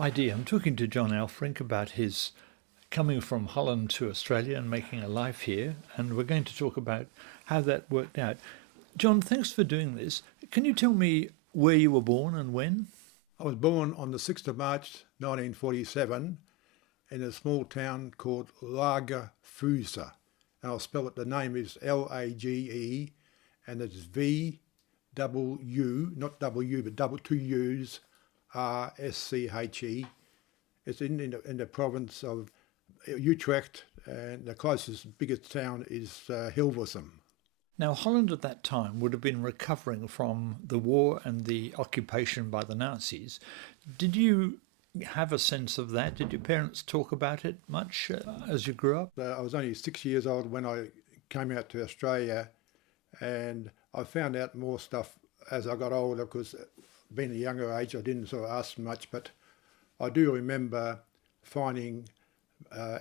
ID. I'm talking to John Alfrink about his coming from Holland to Australia and making a life here, and we're going to talk about how that worked out. John, thanks for doing this. Can you tell me where you were born and when? I was born on the 6th of March 1947 in a small town called Lage Vuursche. And I'll spell it, the name is Lage, and it's V-W, not W, but double two U's, R-S-C-H-E. It's in the province of Utrecht, and the closest, biggest town is Hilversum. Now, Holland at that time would have been recovering from the war and the occupation by the Nazis. Did you have a sense of that? Did your parents talk about it much as you grew up? I was only 6 years old when I came out to Australia, and I found out more stuff as I got older, because being a younger age I didn't sort of ask much, but I do remember finding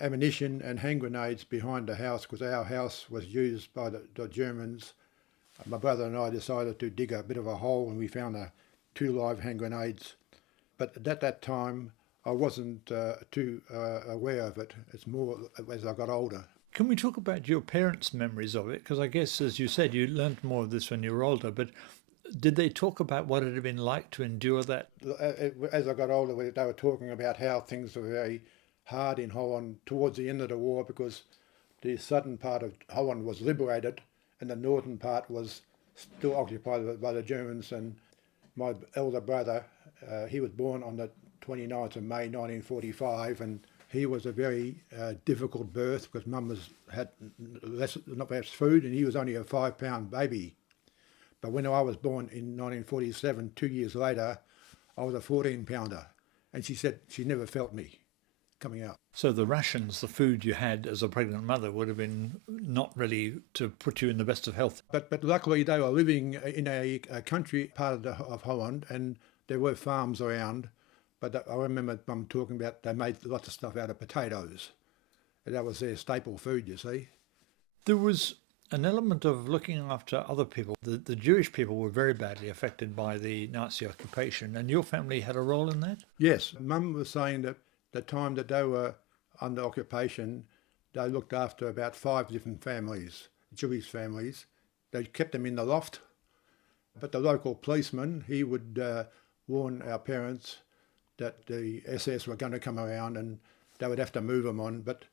ammunition and hand grenades behind the house, because our house was used by the Germans. My brother and I decided to dig a bit of a hole, and we found two live hand grenades. But at that time, I wasn't too aware of it. It's more as I got older. Can we talk about your parents' memories of it? Because I guess, as you said, you learned more of this when you were older, but did they talk about what it had been like to endure that? As I got older, they were talking about how things were very hard in Holland towards the end of the war, because the southern part of Holland was liberated and the northern part was still occupied by the Germans. And my elder brother, he was born on the 29th of May 1945, and he was a very difficult birth, because Mum had not much food, and he was only a 5-pound baby. But when I was born in 1947, 2 years later, I was a 14-pounder, and she said she never felt me coming out. So the rations, the food you had as a pregnant mother, would have been not really to put you in the best of health. But luckily they were living in a country part of Holland, and there were farms around. But I remember Mum talking about they made lots of stuff out of potatoes. And that was their staple food, you see. There was an element of looking after other people. The Jewish people were very badly affected by the Nazi occupation, and your family had a role in that? Yes. Mum was saying that the time that they were under occupation, they looked after about 5 different families, Jewish families. They kept them in the loft. But the local policeman, he would warn our parents that the SS were going to come around and they would have to move them on. But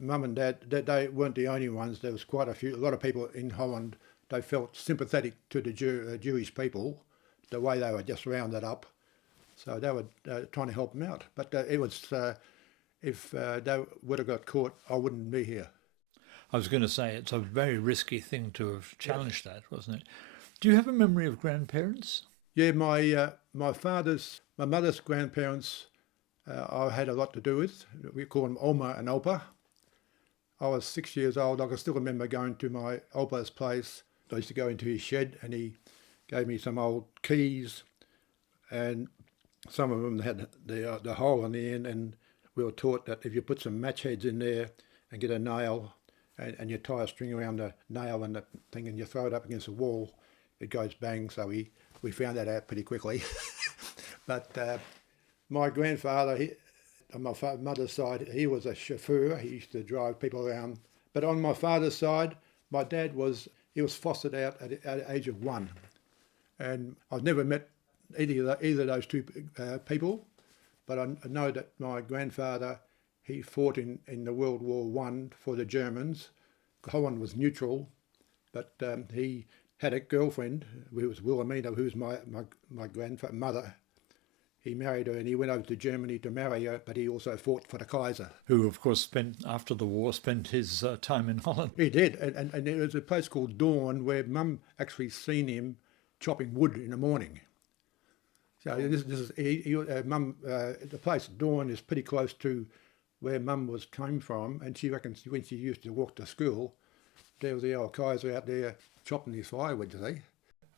Mum and Dad, they weren't the only ones. There was a lot of people in Holland. They felt sympathetic to the Jewish people, the way they were just rounded up. So they were trying to help them out. But it was, if they would have got caught, I wouldn't be here. I was going to say, it's a very risky thing to have challenged that, wasn't it? Do you have a memory of grandparents? Yeah, my mother's grandparents, I had a lot to do with. We call them Oma and Opa. I was 6 years old. I can still remember going to my Opa's place. I used to go into his shed, and he gave me some old keys, and some of them had the hole on the end, and we were taught that if you put some match heads in there and get a nail, and you tie a string around the nail and the thing, and you throw it up against the wall, it goes bang. So we found that out pretty quickly. But my grandfather, on my mother's side, he was a chauffeur. He used to drive people around. But on my father's side, my dad was fostered out at the age of 1. And I've never met either of those two people, but I know that my grandfather, he fought in the World War I for the Germans. Holland was neutral, but he had a girlfriend who was Wilhelmina, who was my grandmother. He married her and he went over to Germany to marry her, but he also fought for the Kaiser. Who, of course, after the war, spent his time in Holland. He did, and there was a place called Dawn where Mum actually seen him chopping wood in the morning. So the place Dawn is pretty close to where Mum came from, and she reckons when she used to walk to school, there was the old Kaiser out there chopping his firewood, you see.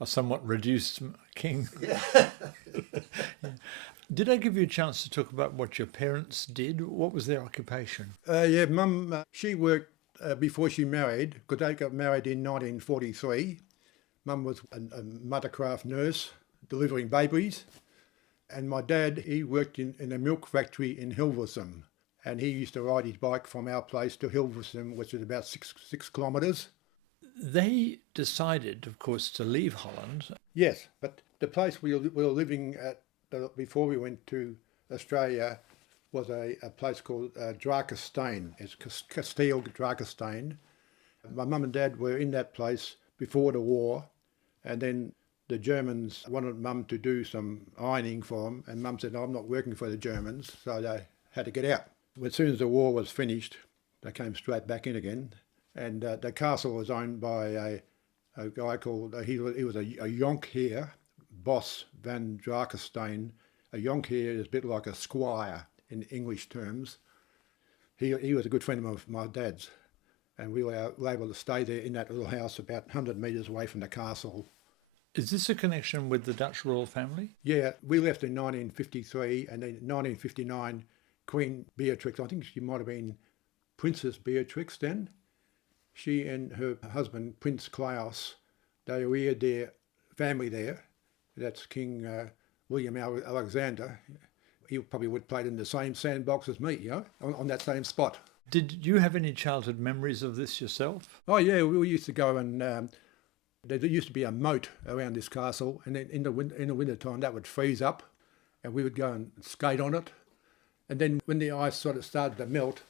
A somewhat reduced king. Yeah. Yeah. Did I give you a chance to talk about what your parents did? What was their occupation? Yeah, Mum, she worked before she married, because they got married in 1943. Mum was a mothercraft nurse delivering babies, And my dad, he worked in a milk factory in Hilversum. And he used to ride his bike from our place to Hilversum, which is about six kilometres. They decided, of course, to leave Holland. Yes, but the place we were living at before we went to Australia was a place called Drakensteen. It's Kasteel Drakensteen. My mum and dad were in that place before the war, and then the Germans wanted mum to do some ironing for them, and mum said, "No, I'm not working for the Germans," so they had to get out. As soon as the war was finished, they came straight back in again, and the castle was owned by a guy called, he was a Jonkheer, Boss van Drakensteen. A Jonkheer is a bit like a squire in English terms. He was a good friend of my dad's, and we were able to stay there in that little house about 100 metres away from the castle. Is this a connection with the Dutch royal family? Yeah, we left in 1953, and then 1959, Queen Beatrix, I think she might have been Princess Beatrix then, she and her husband, Prince Claus, they reared their family there. That's King William Alexander. He probably would have played in the same sandbox as me, you know, on that same spot. Did you have any childhood memories of this yourself? Oh yeah, we used to go and there used to be a moat around this castle, and then in the winter time that would freeze up, and we would go and skate on it. And then when the ice sort of started to melt,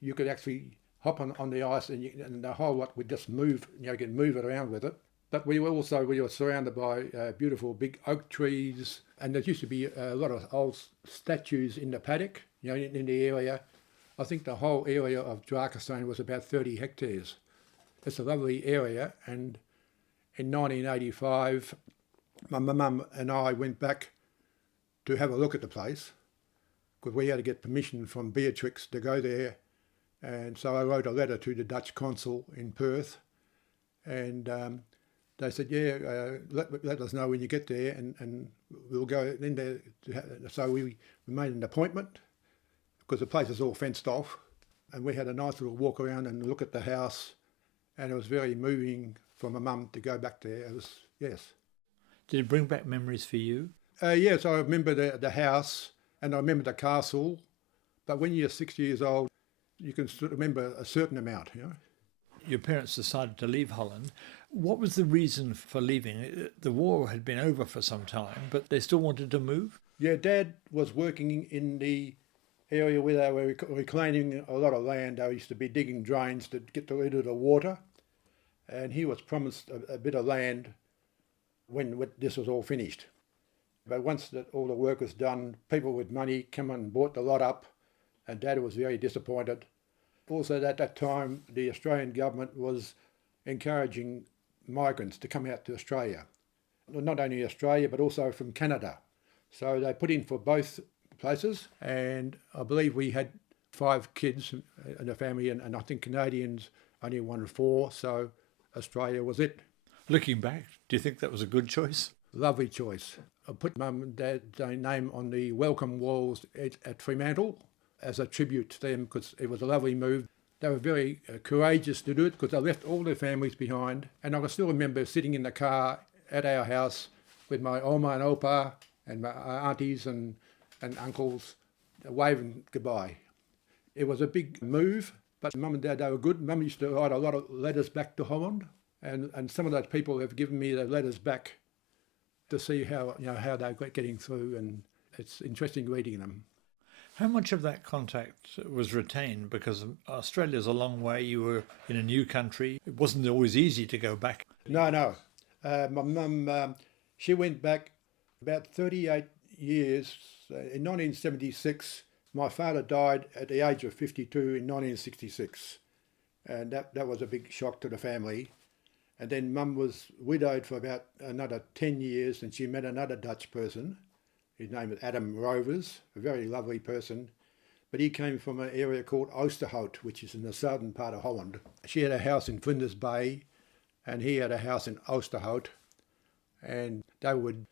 you could actually hop on the ice, and the whole lot would just move. You know, you could move it around with it. But we were surrounded by beautiful big oak trees, and there used to be a lot of old statues in the paddock, you know, in the area. I think the whole area of Drakensteen was about 30 hectares. It's a lovely area, and in 1985, my mum and I went back to have a look at the place, because we had to get permission from Beatrix to go there. And so I wrote a letter to the Dutch consul in Perth, and they said, yeah, let us know when you get there, and we'll go in there. So we made an appointment, because the place is all fenced off, and we had a nice little walk around and look at the house, and it was very moving for my mum to go back there. It was, yes. Did it bring back memories for you? Yes, I remember the house, and I remember the castle, but when you're 6 years old, you can remember a certain amount, you know. Your parents decided to leave Holland. What was the reason for leaving? The war had been over for some time, but they still wanted to move? Yeah, Dad was working in the area where they were reclaiming a lot of land. They used to be digging drains to get rid of the water, and he was promised a bit of land when this was all finished. But once all the work was done, people with money came and bought the lot up, and Dad was very disappointed. Also at that time, the Australian government was encouraging migrants to come out to Australia. Not only Australia, but also from Canada. So they put in for both places, and I believe we had 5 kids in the family, and I think Canadians only wanted 4, so Australia was it. Looking back, do you think that was a good choice? Lovely choice. I put Mum and Dad's name on the welcome walls at Fremantle as a tribute to them, because it was a lovely move. They were very courageous to do it, because they left all their families behind. And I can still remember sitting in the car at our house with my Oma and Opa and my aunties and uncles waving goodbye. It was a big move, but Mum and Dad, they were good. Mum used to write a lot of letters back to Holland, and some of those people have given me the letters back to see how they're getting through, and it's interesting reading them. How much of that contact was retained? Because Australia's a long way. You were in a new country. It wasn't always easy to go back. No. My mum, she went back about 38 years. In 1976, my father died at the age of 52 in 1966. And that was a big shock to the family. And then Mum was widowed for about another 10 years, and she met another Dutch person. His name was Adam Rovers, a very lovely person. But he came from an area called Oosterhout, which is in the southern part of Holland. She had a house in Flinders Bay, and he had a house in Oosterhout. And they would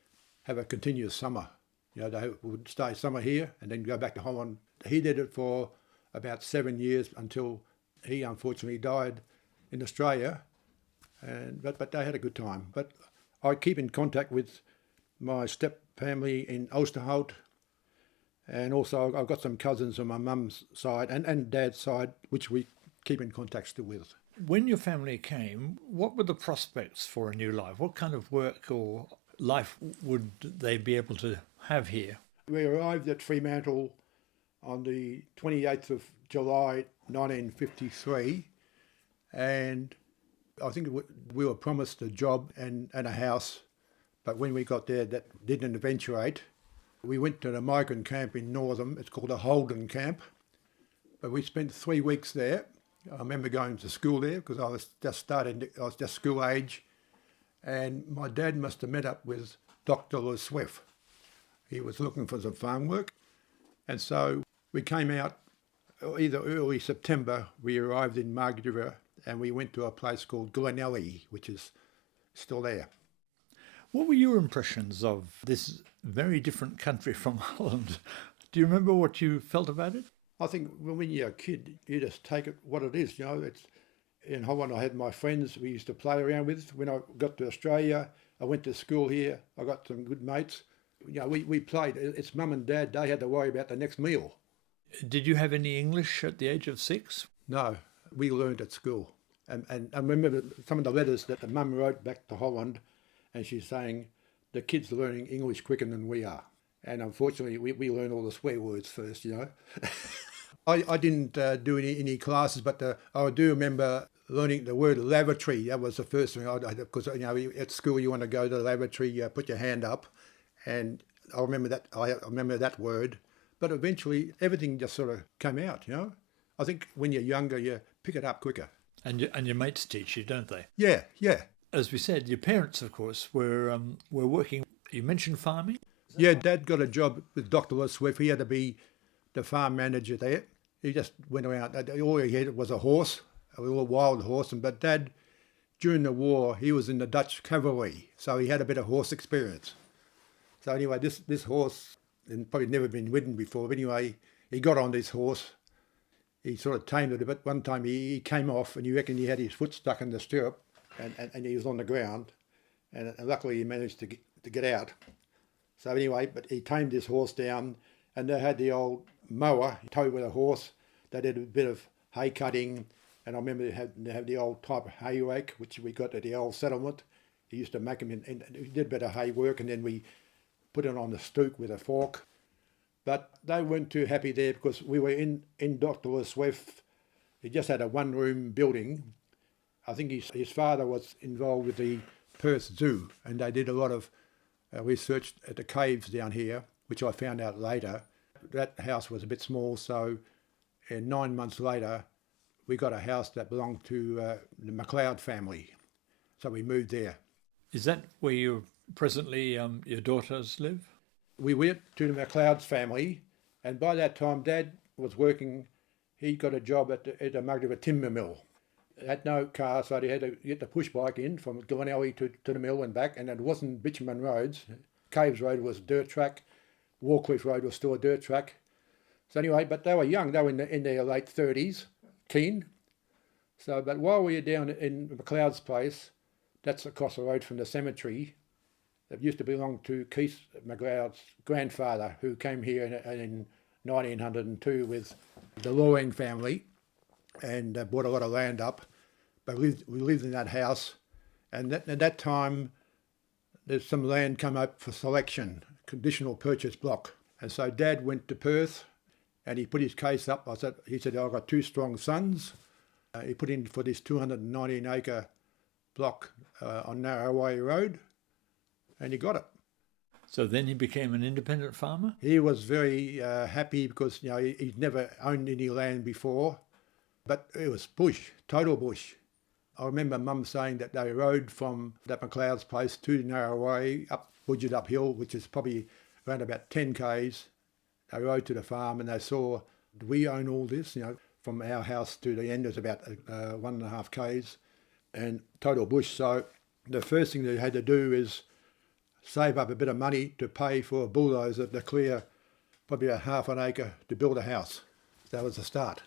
have a continuous summer. You know, they would stay summer here and then go back to Holland. He did it for about 7 years until he unfortunately died in Australia. But they had a good time. But I keep in contact with my step family in Oosterhout, and also I've got some cousins on my mum's side and dad's side, which we keep in contact still with. When your family came, what were the prospects for a new life? What kind of work or life would they be able to have here? We arrived at Fremantle on the 28th of July 1953, and I think we were promised a job and a house, but when we got there that didn't eventuate. We went to the migrant camp in Northam. It's called a Holland camp, but we spent 3 weeks there. I remember going to school there because I was just school age, and my dad must have met up with Dr. Swift. He was looking for some farm work, and so we came out either early September. We arrived in Margaret River and we went to a place called Glenelly, which is still there. What were your impressions of this very different country from Holland? Do you remember what you felt about it? I think when you're a kid, you just take it what it is. You know, it's in Holland. I had my friends we used to play around with. When I got to Australia, I went to school here. I got some good mates. You know, we played. It's mum and dad. They had to worry about the next meal. Did you have any English at the age of 6? No, we learned at school. And I remember some of the letters that the mum wrote back to Holland, and she's saying the kids are learning English quicker than we are. And unfortunately, we learned all the swear words first, you know. I didn't do any classes, but I do remember learning the word lavatory. That was the first thing I did, because you know at school you want to go to the lavatory, you put your hand up, and I remember that word. But eventually everything just sort of came out, you know. I think when you're younger, you pick it up quicker. And your mates teach you, don't they? Yeah. As we said, your parents, of course, were working. You mentioned farming? Yeah, Dad got a job with Dr. Swift. He had to be the farm manager there. He just went around. All he had was a horse, a little wild horse. But Dad, during the war, he was in the Dutch cavalry, so he had a bit of horse experience. So anyway, this horse had probably never been ridden before. But anyway, he got on this horse. He sort of tamed it a bit. One time he came off, and you reckon he had his foot stuck in the stirrup, and he was on the ground. And luckily he managed to get out. So anyway, but he tamed this horse down, and they had the old mower towed with a horse. They did a bit of hay cutting, and I remember they had the old type of hay rake, which we got at the old settlement. He used to make them and he did a bit of hay work, and then we put it on the stook with a fork. But they weren't too happy there because we were in Dr. Swift. He just had a one-room building. I think his father was involved with the Perth Zoo, and they did a lot of research at the caves down here, which I found out later. That house was a bit small, so 9 months later, we got a house that belonged to the McLeod family. So we moved there. Is that where you presently your daughters live? We went to the McLeod's family, and by that time, Dad was working. He got a job at the Margaret timber mill. Had no car, so he had to get the push bike in from Glenelly to the mill and back, and it wasn't bitumen roads. Caves Road was a dirt track. Warcliffe Road was still a dirt track. So anyway, but they were young. They were in their late 30s, keen. So, but while we were down in McLeod's place, that's across the road from the cemetery. It used to belong to Keith McLeod's grandfather, who came here in 1902 with the Loring family and bought a lot of land up. But we lived in that house, and at that time, there's some land come up for selection, conditional purchase block. And so Dad went to Perth, and he put his case up. He said, I've got 2 strong sons. He put in for this 219-acre block on Narrowway Road, and he got it. So then he became an independent farmer? He was very happy because he'd never owned any land before, but it was bush, total bush. I remember Mum saying that they rode from that McLeod's place to Narrowway, up Budget uphill, which is probably around about 10 k's. They rode to the farm and they saw, do we own all this? From our house to the end is about 1.5 k's and total bush. So the first thing they had to do is save up a bit of money to pay for a bulldozer to clear probably a 1/2 acre to build a house. That was the start.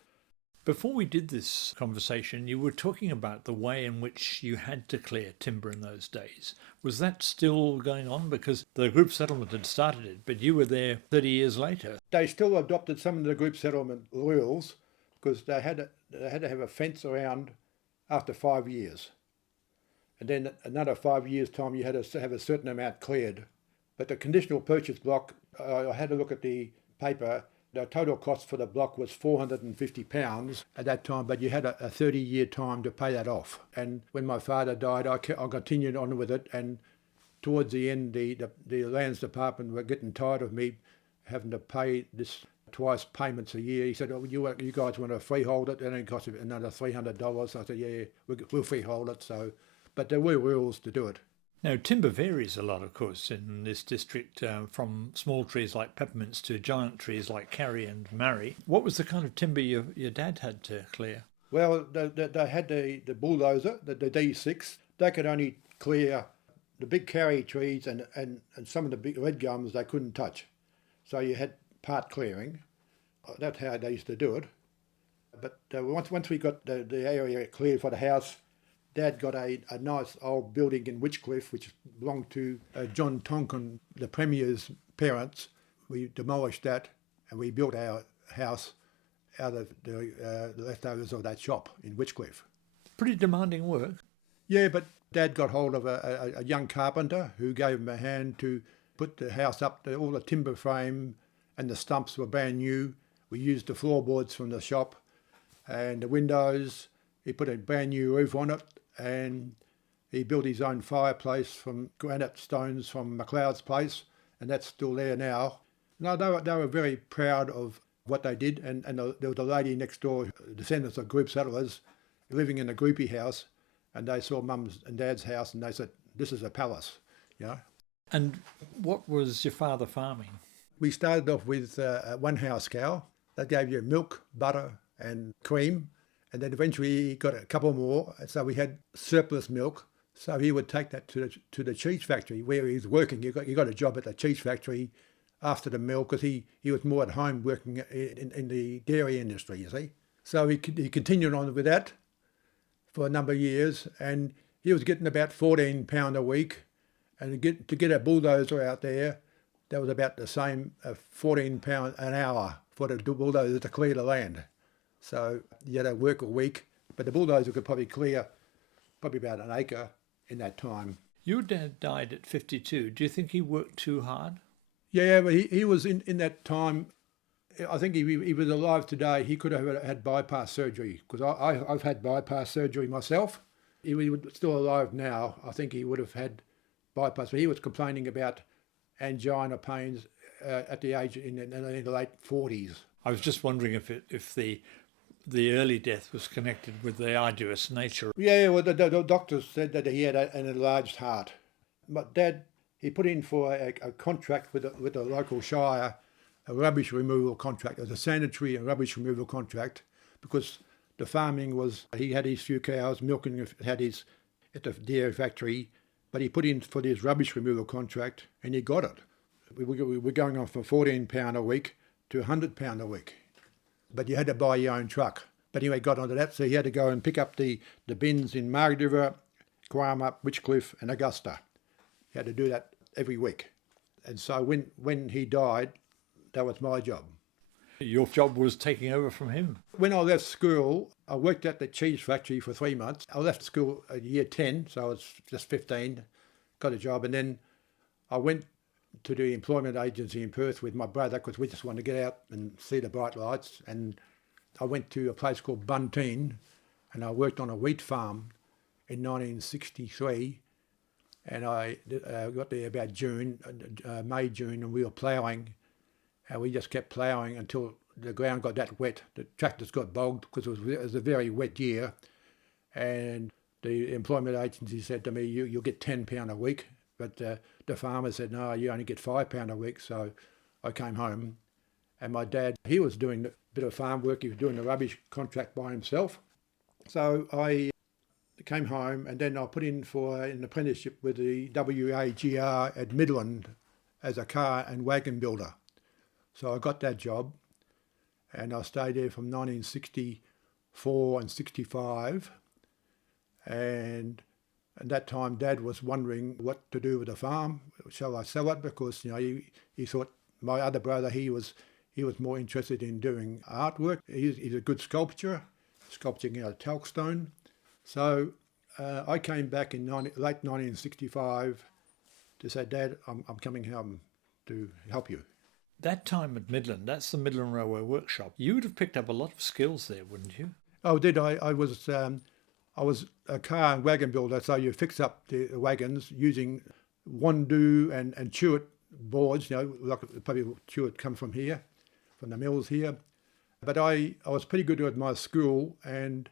Before we did this conversation, you were talking about the way in which you had to clear timber in those days. Was that still going on? Because the group settlement had started it, but you were there 30 years later. They still adopted some of the group settlement rules because they had to have a fence around after 5 years. And then another 5 years' time, you had to have a certain amount cleared. But the conditional purchase block, I had to look at the paper. The total cost for the block was £450 at that time, but you had a 30-year time to pay that off. And when my father died, I continued on with it. And towards the end, the Lands Department were getting tired of me having to pay this twice payments a year. He said, "Oh, you guys want to freehold it?" And it cost another $300. I said, "Yeah, we'll freehold it." So, but there were rules to do it. Now, timber varies a lot, of course, in this district, from small trees like peppermints to giant trees like Carry and Marry. What was the kind of timber your dad had to clear? Well, they had the bulldozer, the D6. They could only clear the big Carry trees and some of the big red gums they couldn't touch. So you had part clearing. That's how they used to do it. But once we got the area cleared for the house, Dad got a nice old building in Witchcliff, which belonged to John Tonkin, the Premier's parents. We demolished that and we built our house out of the leftovers of that shop in Witchcliff. Pretty demanding work. Yeah, but Dad got hold of a young carpenter who gave him a hand to put the house up. All the timber frame and the stumps were brand new. We used the floorboards from the shop and the windows. He put a brand new roof on it. And he built his own fireplace from granite stones from McLeod's place, and that's still there now. No, they were very proud of what they did, and there was a lady next door, descendants of group settlers, living in a groupie house, and they saw Mum's and Dad's house, and they said, "This is a palace," you know. And what was your father farming? We started off with a one-house cow. That gave you milk, butter, and cream. And then eventually he got a couple more, so we had surplus milk. So he would take that to the cheese factory where he was working. He got a job at the cheese factory after the mill because he was more at home working in the dairy industry, you see. So he continued on with that for a number of years, and he was getting about £14 a week. And to get a bulldozer out there, that was about the same, £14 an hour for the bulldozer to clear the land. So you had to work a week, but the bulldozer could probably clear about an acre in that time. Your dad died at 52. Do you think he worked too hard? Yeah, but he was in that time. I think if he was alive today, he could have had bypass surgery, because I've had bypass surgery myself. If he was still alive now, I think he would have had bypass. But he was complaining about angina pains at the age in the late 40s. I was just wondering if the early death was connected with the arduous nature. Yeah, well, the doctors said that he had an enlarged heart. But Dad, he put in for a contract with the local shire, a rubbish removal contract. It was a sanitary and rubbish removal contract, because the farming was, he had his few cows, milking had his at the dairy factory, but he put in for this rubbish removal contract and he got it. We were going on from £14 a week to £100 a week. But you had to buy your own truck. But anyway, got onto that, so he had to go and pick up the bins in Margaret River, Guarma, Witchcliff and Augusta. He had to do that every week. And so when he died, that was my job. Your job was taking over from him. When I left school, I worked at the cheese factory for 3 months. I left school at year 10, so I was just 15, got a job. And then I went to the employment agency in Perth with my brother, because we just wanted to get out and see the bright lights. And I went to a place called Bunbury, and I worked on a wheat farm in 1963. And I got there about May, June, and we were ploughing. And we just kept ploughing until the ground got that wet. The tractors got bogged because it was a very wet year. And the employment agency said to me, you'll get £10 a week. But the farmer said, no, you only get £5 a week. So I came home, and my dad, he was doing a bit of farm work. He was doing the rubbish contract by himself. So I came home, and then I put in for an apprenticeship with the WWII at Midland as a car and wagon builder. So I got that job, and I stayed there from 1960 64 and 65, and at that time Dad was wondering what to do with the farm. Shall I sell it? Because he thought my other brother, he was more interested in doing artwork. He's a good sculptor, sculpting out of talc stone. So I came back in late 1965 to say, Dad, I'm coming home to help you. That time at Midland, that's the Midland Railway Workshop. You would have picked up a lot of skills there, wouldn't you? Oh, did I? I was a car and wagon builder, so you fix up the wagons using Wandoo and Chewett boards, like probably Chewett come from here, from the mills here. But I was pretty good at my school, and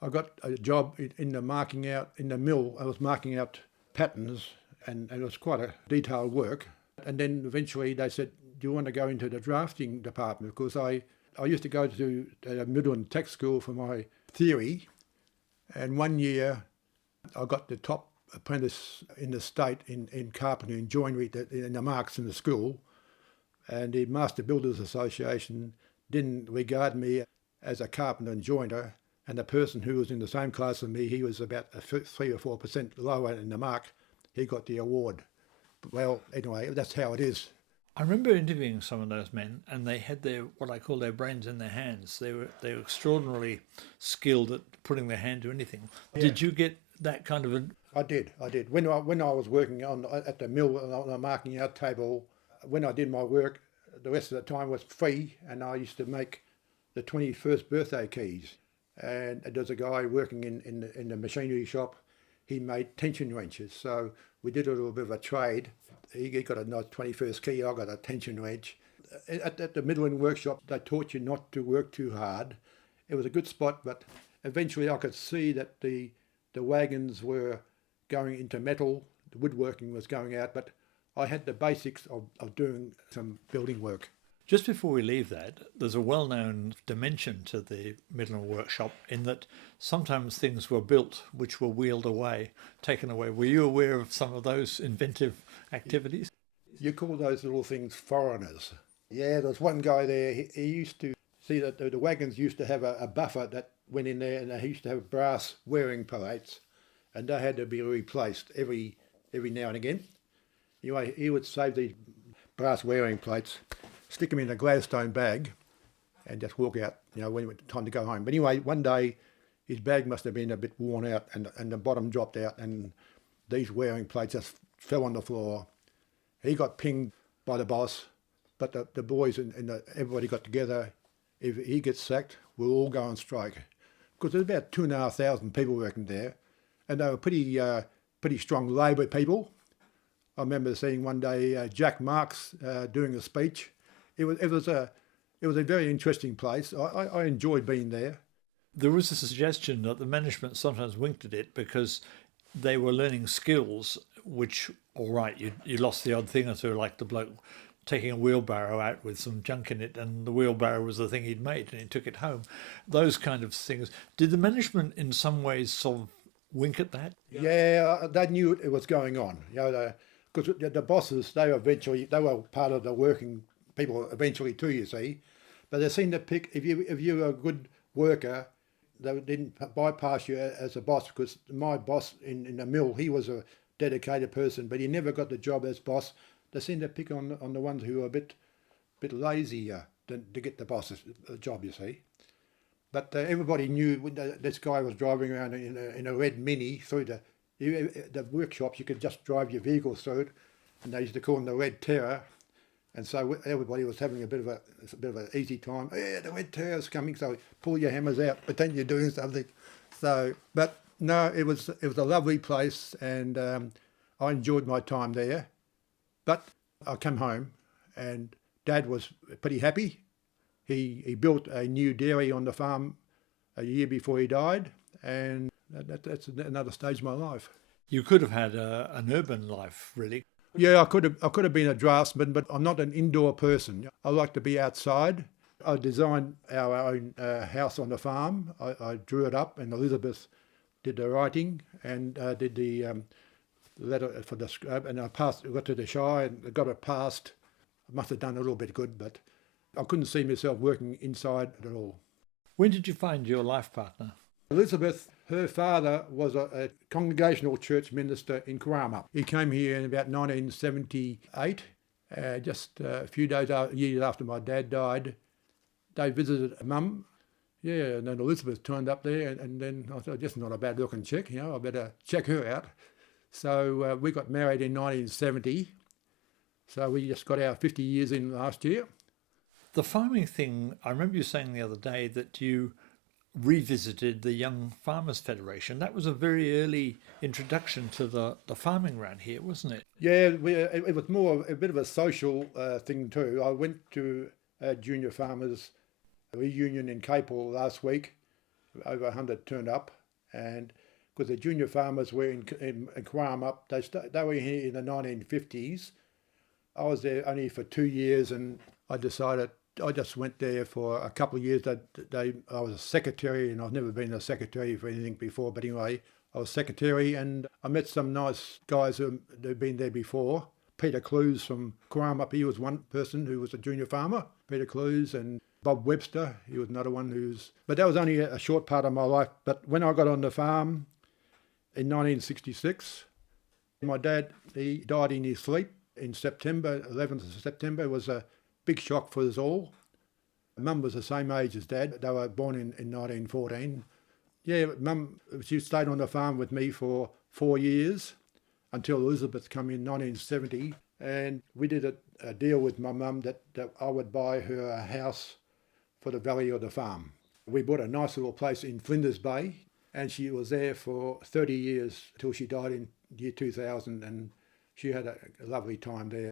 I got a job in the marking out, in the mill. I was marking out patterns, and it was quite a detailed work. And then eventually they said, do you want to go into the drafting department? Because I used to go to Midland Tech School for my theory, and one year I got the top apprentice in the state in carpentry and joinery in the marks in the school, and the Master Builders Association didn't regard me as a carpenter and joiner, and the person who was in the same class as me, he was about 3 or 4% lower in the mark, he got the award. Well, anyway, that's how it is. I remember interviewing some of those men, and they had what I call their brains in their hands. They were extraordinarily skilled at putting their hand to anything. Yeah. Did you get that kind of I did. When I was working at the mill on the marking out table, when I did my work, the rest of the time was free, and I used to make the 21st birthday keys. And there's a guy working in the machinery shop. He made tension wrenches, so we did a little bit of a trade. He got a nice 21st key, I got a tension wrench. At the Midland workshop, they taught you not to work too hard. It was a good spot, but eventually I could see that the wagons were going into metal, the woodworking was going out, but I had the basics of doing some building work. Just before we leave that, there's a well-known dimension to the Midland workshop in that sometimes things were built which were wheeled away, taken away. Were you aware of some of those inventive activities? You call those little things foreigners. Yeah, there's one guy there, he used to see that the wagons used to have a buffer that went in there, and they used to have brass wearing plates, and they had to be replaced every now and again. Anyway, he would save these brass wearing plates, stick them in a Gladstone bag, and just walk out, when it was time to go home. But anyway, one day his bag must have been a bit worn out, and the bottom dropped out, and these wearing plates just fell on the floor. He got pinged by the boss, but the boys and everybody got together. If he gets sacked, we'll all go on strike. Because there's about 2,500 people working there, and they were pretty strong Labor people. I remember seeing one day Jack Marks doing a speech. It was a very interesting place. I enjoyed being there. There was a suggestion that the management sometimes winked at it because they were learning skills which, all right, you lost the odd thing or two, like the bloke taking a wheelbarrow out with some junk in it, and the wheelbarrow was the thing he'd made and he took it home. Those kind of things. Did the management in some ways sort of wink at that? Yeah, they knew it was going on. Because the bosses, they were part of the working people eventually too, you see. But they seemed to pick, if you were a good worker, they didn't bypass you as a boss, because my boss in the mill, he was a dedicated person, but he never got the job as boss. They seemed to pick on the ones who were a bit lazier to get the boss's job, you see. But everybody knew this guy was driving around in a red Mini through the workshops. You could just drive your vehicles through it, and they used to call him the Red Terror. And so everybody was having a bit of an easy time. Yeah, the Red Terror's coming, so pull your hammers out, pretend you're doing something. So, but no, it was a lovely place, and I enjoyed my time there. But I came home, and Dad was pretty happy. He built a new dairy on the farm a year before he died, and that's another stage of my life. You could have had an urban life, really. Yeah, I could have been a draftsman, but I'm not an indoor person. I like to be outside. I designed our own house on the farm. I drew it up, and Elizabeth did the writing and did the letter for the scribe, and I got to the Shire and got it passed. I must have done a little bit good, but I couldn't see myself working inside at all. When did you find your life partner? Elizabeth, her father was a congregational church minister in Kurrama. He came here in about 1978, just a few years after my dad died. They visited Mum. Yeah, and then Elizabeth turned up there, and then I thought, just not a bad looking chick, I better check her out. So we got married in 1970. So we just got our 50 years in last year. The farming thing, I remember you saying the other day that you revisited the Young Farmers Federation. That was a very early introduction to the farming around here, wasn't it? Yeah, it was more a bit of a social thing too. I went to a junior farmers reunion in Capel last week. Over 100 turned up, and because the junior farmers were in Kurrama, they were here in the 1950s. I was there only for 2 years, and I decided I just went there for a couple of years. I was a secretary, and I've never been a secretary for anything before. But anyway, I was secretary, and I met some nice guys who'd been there before. Peter Clues from Kurrama, he was one person who was a junior farmer. Peter Clues, and Bob Webster, he was another one But that was only a short part of my life. But when I got on the farm in 1966, my dad, he died in his sleep in September, 11th of September. It was a big shock for us all. Mum was the same age as Dad. They were born in 1914. Yeah, Mum, she stayed on the farm with me for 4 years until Elizabeth came in 1970. And we did a deal with my mum that I would buy her a house for the value of the farm. We bought a nice little place in Flinders Bay, and she was there for 30 years till she died in year 2000, and she had a lovely time there.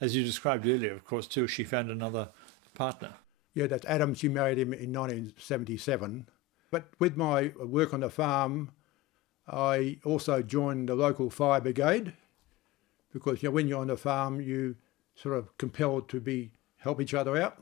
As you described earlier, of course, too, she found another partner. Yeah, that's Adam. She married him in 1977. But with my work on the farm, I also joined the local fire brigade, because when you're on the farm, you sort of compelled to help each other out.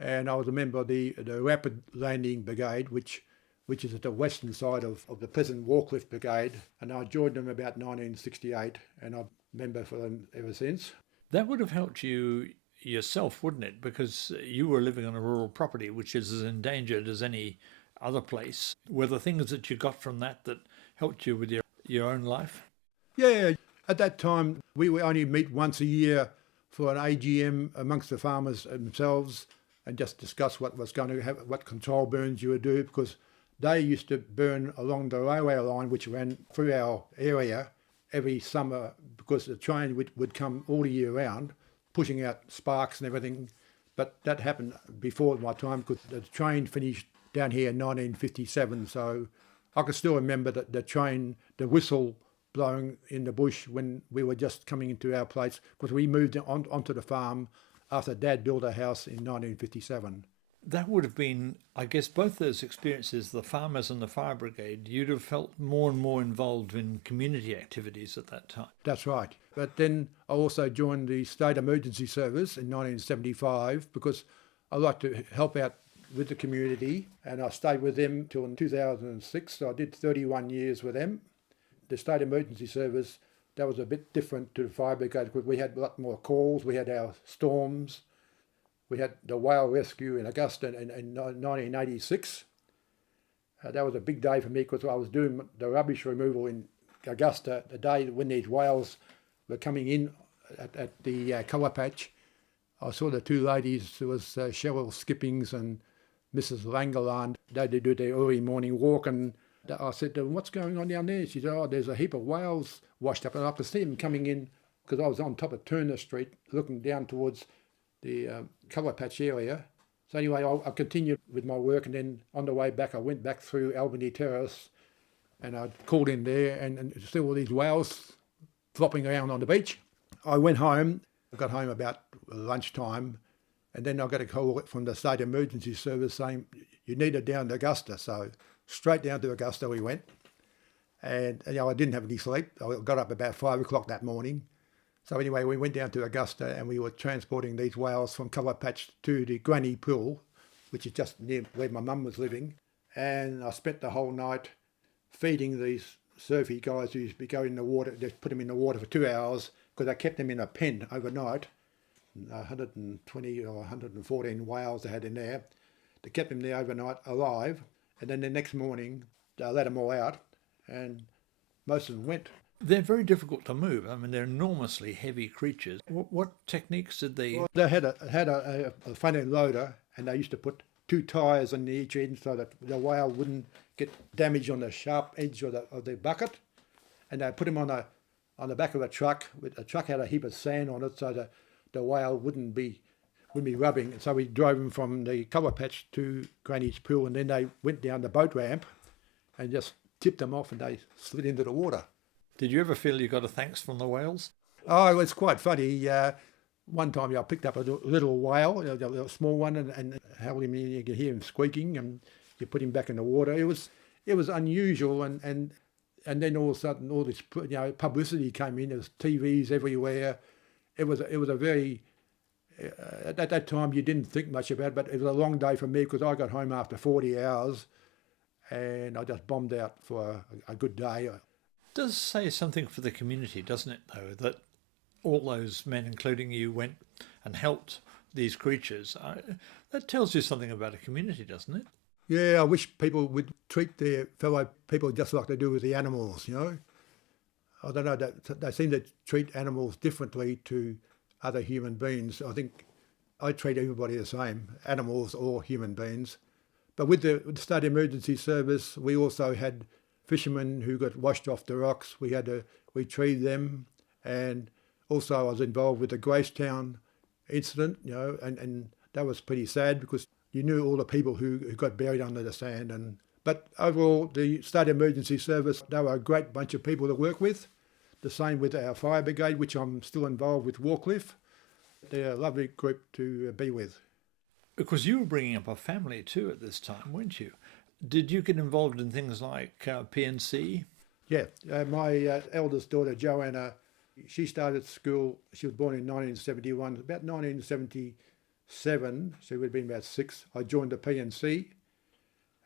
And I was a member of the Rapid Landing Brigade, which is at the western side of the present Warcliffe Brigade. And I joined them about 1968, and I'm a member for them ever since. That would have helped you yourself, wouldn't it? Because you were living on a rural property, which is as endangered as any other place. Were there things that you got from that helped you with your own life? Yeah, at that time, we would only meet once a year for an AGM amongst the farmers themselves, and just discuss what was going to happen, what control burns you would do, because they used to burn along the railway line which ran through our area every summer, because the train would come all year round, pushing out sparks and everything. But that happened before my time, because the train finished down here in 1957. So I can still remember the train, the whistle blowing in the bush when we were just coming into our place, because we moved onto the farm after Dad built a house in 1957. That would have been, I guess, both those experiences, the farmers and the fire brigade, you'd have felt more and more involved in community activities at that time. That's right. But then I also joined the State Emergency Service in 1975, because I like to help out with the community, and I stayed with them till 2006, so I did 31 years with them. The State Emergency Service, that was a bit different to the fire brigade, because we had a lot more calls. We had our storms. We had the whale rescue in Augusta in 1986. That was a big day for me, because I was doing the rubbish removal in Augusta the day when these whales were coming in at the colour patch. I saw the two ladies, there was Cheryl Skippings and Mrs. Langeland. They did do their early morning walk, and I said to them, "What's going on down there?" She said, "Oh, there's a heap of whales washed up." And I could see them coming in, because I was on top of Turner Street looking down towards the colour patch area. So anyway, I continued with my work, and then on the way back I went back through Albany Terrace, and I called in there, and still all these whales flopping around on the beach. I went home. I got home about lunchtime, and then I got a call from the State Emergency Service saying, "You need it down to Augusta." So straight down to Augusta we went, and I didn't have any sleep. I got up about 5 o'clock that morning. So anyway, we went down to Augusta, and we were transporting these whales from Colour Patch to the Granny Pool, which is just near where my mum was living. And I spent the whole night feeding these surfy guys who used to go in the water, just put them in the water for 2 hours, because I kept them in a pen overnight. 120 or 114 whales they had in there. They kept them there overnight alive, and then the next morning they let them all out, and most of them went. They're very difficult to move. I mean, they're enormously heavy creatures. What techniques did they... Well, they had a front end loader, and they used to put 2 tyres on each end so that the whale wouldn't get damaged on the sharp edge of the bucket, and they put them on the back of a truck. A truck had a heap of sand on it so that the whale wouldn't be rubbing. And so we drove them from the cover patch to Granny's Pool, and then they went down the boat ramp and just tipped them off, and they slid into the water. Did you ever feel you got a thanks from the whales? Oh, it was quite funny. One time I picked up a little whale, a little small one, and held him in. You could hear him squeaking, and you put him back in the water. It was unusual, and then all of a sudden all this publicity came in. There was TVs everywhere. It was a very at that time you didn't think much about it, but it was a long day for me because I got home after 40 hours, and I just bombed out for a good day. It does say something for the community, doesn't it, though, that all those men, including you, went and helped these creatures. That tells you something about a community, doesn't it? Yeah, I wish people would treat their fellow people just like they do with the animals, you know. I don't know, they seem to treat animals differently to other human beings. I think I treat everybody the same, animals or human beings. But with the State Emergency Service, we also had fishermen who got washed off the rocks. We had to retrieve them, and also I was involved with the Gracetown incident, you know, and that was pretty sad because you knew all the people who got buried under the sand. But overall, the State Emergency Service, they were a great bunch of people to work with. The same with our fire brigade, which I'm still involved with, Warcliffe. They're a lovely group to be with. Because you were bringing up a family too at this time, weren't you? Did you get involved in things like PNC? Yeah, my eldest daughter, Joanna, she started school, she was born in 1971. About 1977, she would have been about 6, I joined the PNC,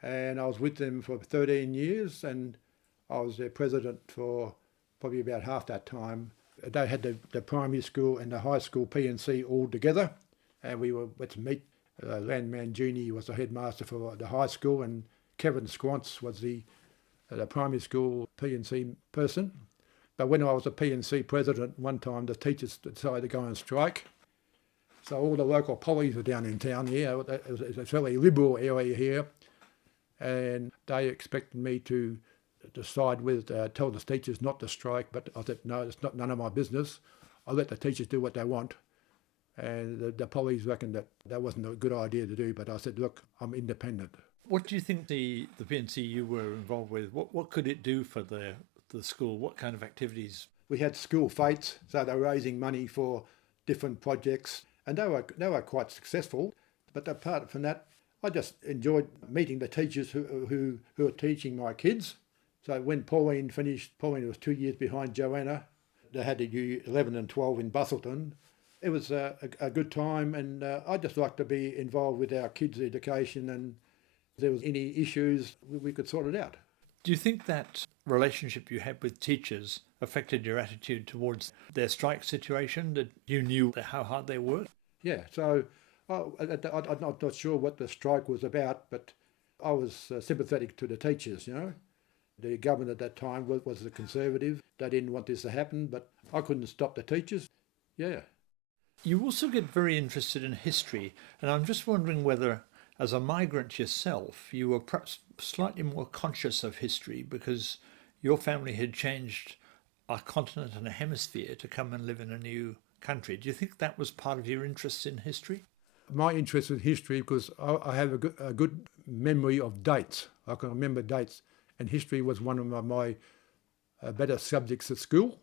and I was with them for 13 years, and I was their president for probably about half that time. They had the primary school and the high school PNC all together, and we went to meet. Landman Genie was the headmaster for the high school, and Kevin Squance was the primary school PNC person. But when I was a PNC president, one time the teachers decided to go on strike. So all the local pollies were down in town here. It was a fairly liberal area here. And they expected me to decide whether tell the teachers not to strike, but I said, no, it's none of my business. I'll let the teachers do what they want. And the pollies reckoned that wasn't a good idea to do, but I said, look, I'm independent. What do you think the PNC you were involved with, what could it do for the school? What kind of activities? We had school fetes, so they were raising money for different projects, and they were quite successful. But apart from that, I just enjoyed meeting the teachers who were teaching my kids. So when Pauline finished, Pauline was 2 years behind Joanna. They had to do 11 and 12 in Busselton. It was a good time, and I just like to be involved with our kids' education, and if there was any issues, we could sort it out. Do you think that relationship you had with teachers affected your attitude towards their strike situation, that you knew how hard they worked? Yeah, so I'm not sure what the strike was about, but I was sympathetic to the teachers, you know. The government at that time was a Conservative. They didn't want this to happen, but I couldn't stop the teachers. Yeah. You also get very interested in history, and I'm just wondering whether, as a migrant yourself, you were perhaps slightly more conscious of history because your family had changed a continent and a hemisphere to come and live in a new country. Do you think that was part of your interest in history? My interest in history, because I have a good memory of dates. I can remember dates, and history was one of my better subjects at school.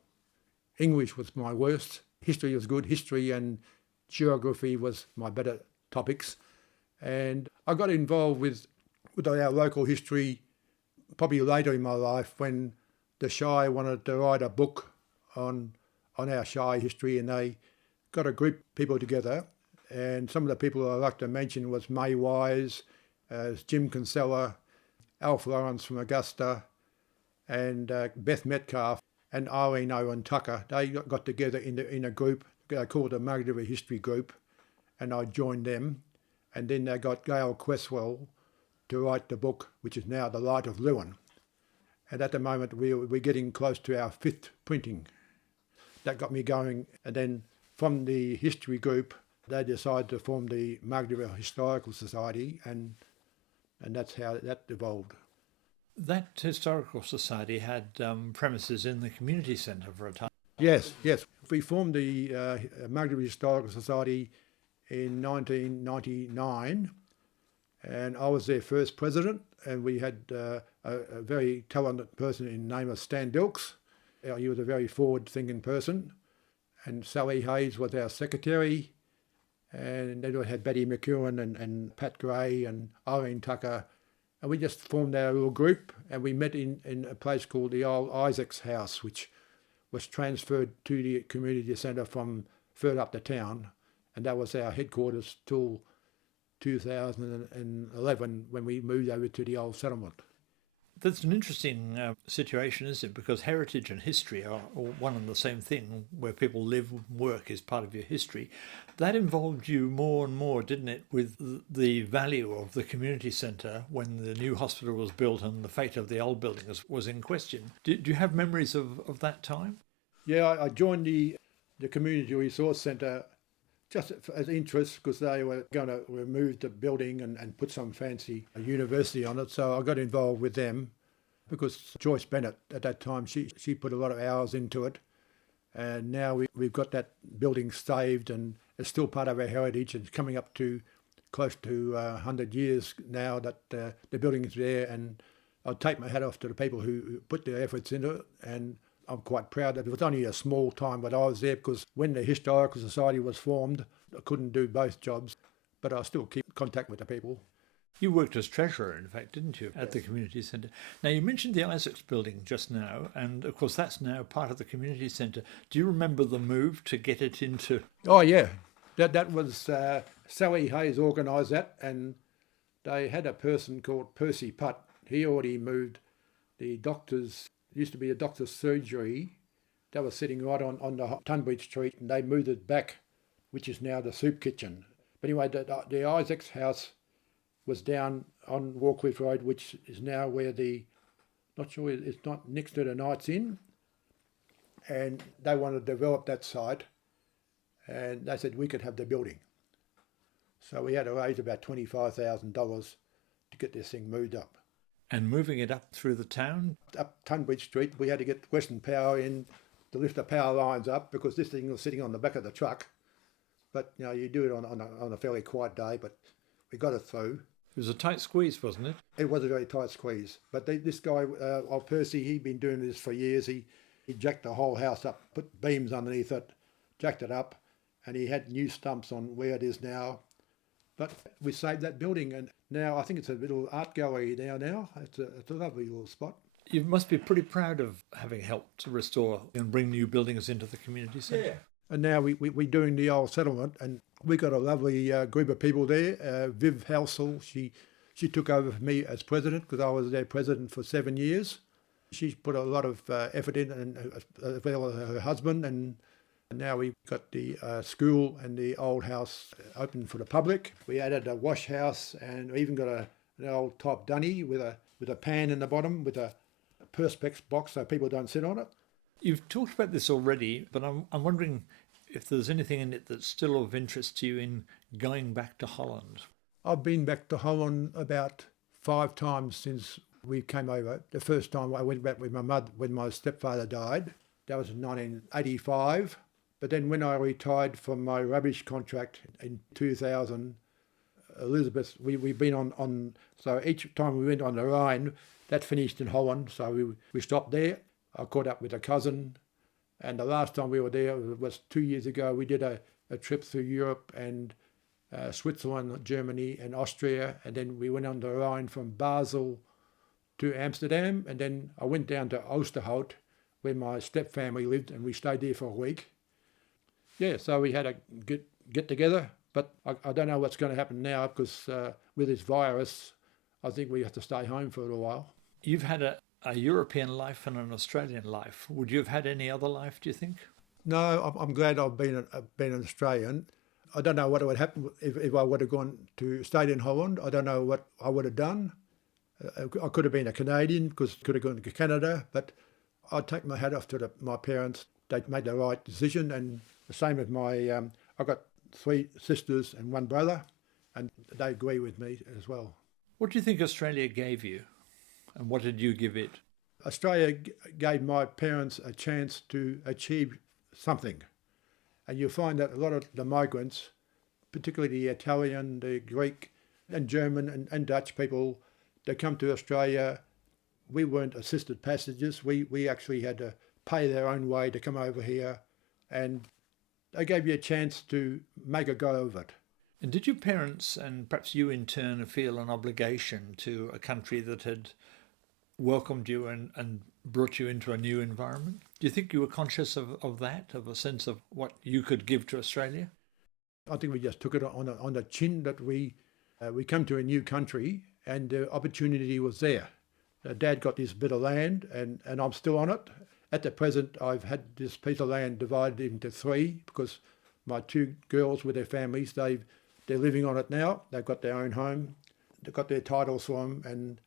English was my worst. History was good. History and geography was my better topics. And I got involved with our local history probably later in my life when the Shire wanted to write a book on our Shire history, and they got a group of people together. And some of the people I'd like to mention was May Wise, Jim Kinsella, Alf Lawrence from Augusta, and Beth Metcalf and Irene Owen Tucker. They got together in a group called the Murray River History Group, and I joined them. And then they got Gail Cresswell to write the book, which is now The Light of Lewin. And at the moment, we're getting close to our 5th printing. That got me going. And then from the history group, they decided to form the Margaretville Historical Society, and that's how that evolved. That historical society had premises in the community centre for a time. Yes. We formed the Margaretville Historical Society in 1999, and I was their first president, and we had a very talented person in the name of Stan Dilks. He was a very forward-thinking person, and Sally Hayes was our secretary, and then we had Betty McEwen and Pat Gray and Irene Tucker, and we just formed our little group, and we met in a place called the old Isaac's House, which was transferred to the community centre from further up the town, and that was our headquarters till 2011 when we moved over to the old settlement. That's an interesting situation, isn't it? Because heritage and history are one and the same thing. Where people live and work is part of your history. That involved you more and more, didn't it, with the value of the community centre when the new hospital was built and the fate of the old building was in question. Do you have memories of that time? Yeah, I joined the Community Resource Centre just as interest, because they were going to remove the building and put some fancy university on it. So I got involved with them because Joyce Bennett at that time, she put a lot of hours into it. And now we've got that building saved, and it's still part of our heritage. It's coming up to close to 100 years now that the building is there. And I'll take my hat off to the people who put their efforts into it. And I'm quite proud that it was only a small time, but I was there because when the Historical Society was formed, I couldn't do both jobs, but I still keep contact with the people. You worked as treasurer, in fact, didn't you, at the community centre? Now, you mentioned the Isaacs building just now, and of course that's now part of the community centre. Do you remember the move to get it into... Oh, yeah. That was... Sally Hayes organised that, and they had a person called Percy Putt. He already moved the doctor's... used to be a doctor's surgery that was sitting right on the Tunbridge Street, and they moved it back, which is now the soup kitchen. But anyway, the Isaac's house was down on Warcliffe Road, which is now where not sure, it's not next to the Knights Inn, and they wanted to develop that site, and they said we could have the building. So we had to raise about $25,000 to get this thing moved up. And moving it up through the town? Up Tunbridge Street, we had to get Western Power in to lift the power lines up because this thing was sitting on the back of the truck. But, you do it on a fairly quiet day, but we got it through. It was a tight squeeze, wasn't it? It was a very tight squeeze. But this guy, Percy, he'd been doing this for years. He jacked the whole house up, put beams underneath it, jacked it up, and he had new stumps on where it is now. But we saved that building, and now I think it's a little art gallery now. It's a lovely little spot. You must be pretty proud of having helped to restore and bring new buildings into the community centre. Yeah. And now we're doing the old settlement, and we got a lovely group of people there. Viv Halsell, she took over for me as president because I was their president for 7 years. She's put a lot of effort in, and as well as her husband, and now we've got the school and the old house open for the public. We added a wash house, and we even got an old top dunny with a pan in the bottom with a perspex box so people don't sit on it. You've talked about this already, but I'm wondering if there's anything in it that's still of interest to you in going back to Holland. I've been back to Holland about 5 times since we came over. The first time I went back with my mother when my stepfather died. That was in 1985. But then when I retired from my rubbish contract in 2000, Elizabeth, we've been on, so each time we went on the Rhine, that finished in Holland, so we stopped there. I caught up with a cousin, and the last time we were there was 2 years ago. We did a trip through Europe and Switzerland, Germany and Austria, and then we went on the Rhine from Basel to Amsterdam, and then I went down to Oosterhout where my stepfamily lived, and we stayed there for a week. Yeah, so we had a get together, but I don't know what's going to happen now because with this virus, I think we have to stay home for a little while. You've had a European life and an Australian life. Would you have had any other life, do you think? No, I'm glad I've been an Australian. I don't know what would happen if I would have stayed in Holland. I don't know what I would have done. I could have been a Canadian because I could have gone to Canada, but I'd take my hat off to my parents. They made the right decision, and the same with I got 3 sisters and 1 brother, and they agree with me as well. What do you think Australia gave you, and what did you give it? Australia gave my parents a chance to achieve something. And you'll find that a lot of the migrants, particularly the Italian, the Greek and German and Dutch people, they come to Australia. We weren't assisted passages. We actually had to pay their own way to come over here, and they gave you a chance to make a go of it. And did your parents, and perhaps you in turn, feel an obligation to a country that had welcomed you and brought you into a new environment? Do you think you were conscious of that, of a sense of what you could give to Australia? I think we just took it on the chin that we come to a new country and the opportunity was there. Dad got this bit of land and I'm still on it. At the present, I've had this piece of land divided into 3 because my 2 girls with their families, they're living on it now. They've got their own home. They've got their titles for them, and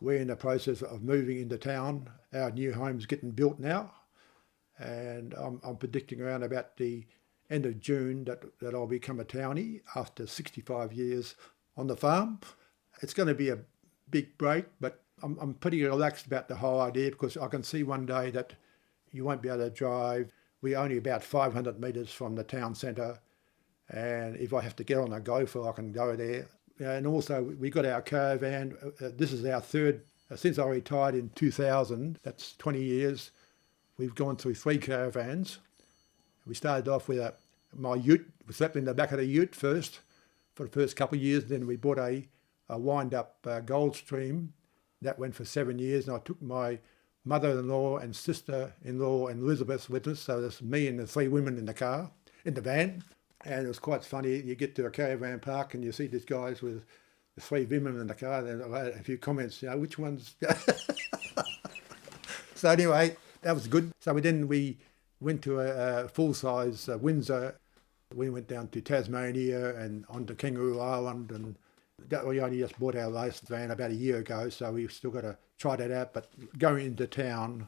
we're in the process of moving into town. Our new home's getting built now, and I'm predicting around about the end of June that I'll become a townie after 65 years on the farm. It's going to be a big break, but I'm pretty relaxed about the whole idea because I can see one day that you won't be able to drive. We're only about 500 metres from the town centre, and if I have to get on a gopher, I can go there. And also, we got our caravan. This is our 3rd, since I retired in 2000, that's 20 years, we've gone through 3 caravans. We started off with my ute. We slept in the back of the ute first, for the first couple of years. Then we bought a wind-up Goldstream. That went for 7 years, and I took my mother-in-law and sister-in-law and Elizabeth with us. So there's me and the 3 women in the car, in the van. And it was quite funny. You get to a caravan park and you see these guys with the 3 women in the car. And I had a few comments, which ones? So anyway, that was good. So we went to a full-size Windsor. We went down to Tasmania and on to Kangaroo Island, and we only just bought our latest van about a year ago, so we've still got to try that out. But going into town,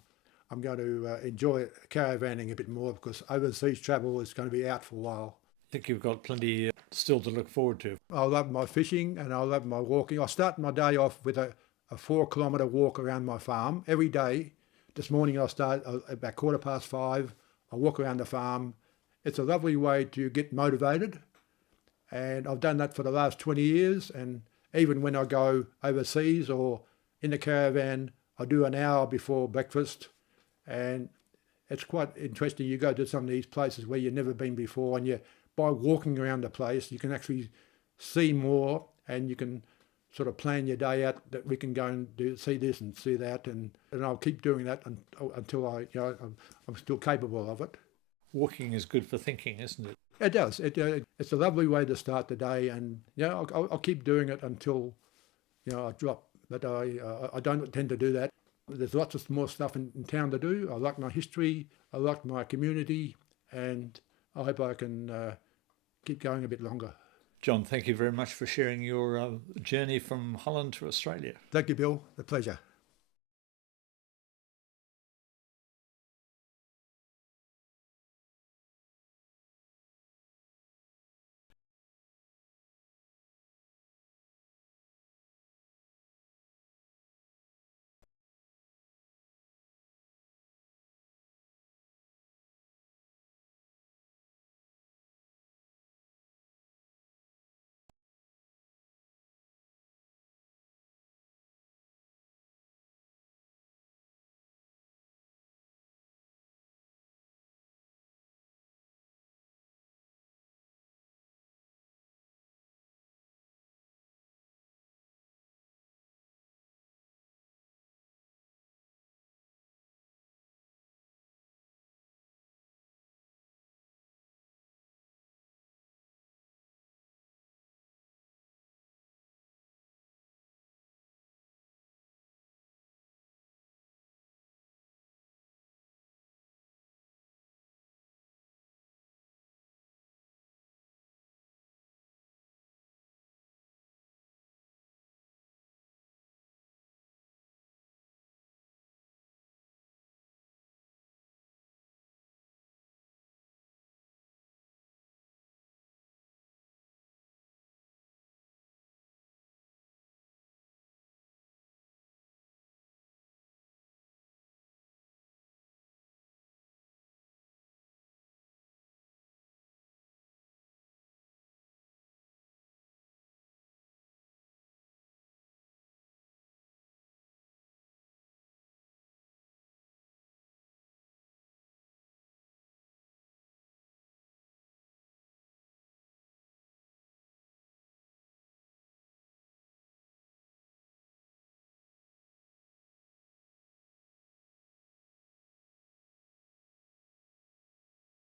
I'm going to enjoy caravanning a bit more because overseas travel is going to be out for a while. I think you've got plenty still to look forward to. I love my fishing and I love my walking. I start my day off with a 4-kilometre walk around my farm every day. This morning I start about 5:15. I walk around the farm. It's a lovely way to get motivated, and I've done that for the last 20 years. And even when I go overseas or in the caravan, I do an hour before breakfast, and it's quite interesting. You go to some of these places where you've never been before, and by walking around the place, you can actually see more, and you can sort of plan your day out that we can go and see this and see that, and I'll keep doing that until I'm still capable of it. Walking is good for thinking, isn't it? It does. It's a lovely way to start the day, and I'll keep doing it until I drop. But I don't tend to do that. There's lots of more stuff in town to do. I like my history. I like my community, and I hope I can keep going a bit longer. John, thank you very much for sharing your journey from Holland to Australia. Thank you, Bill. A pleasure.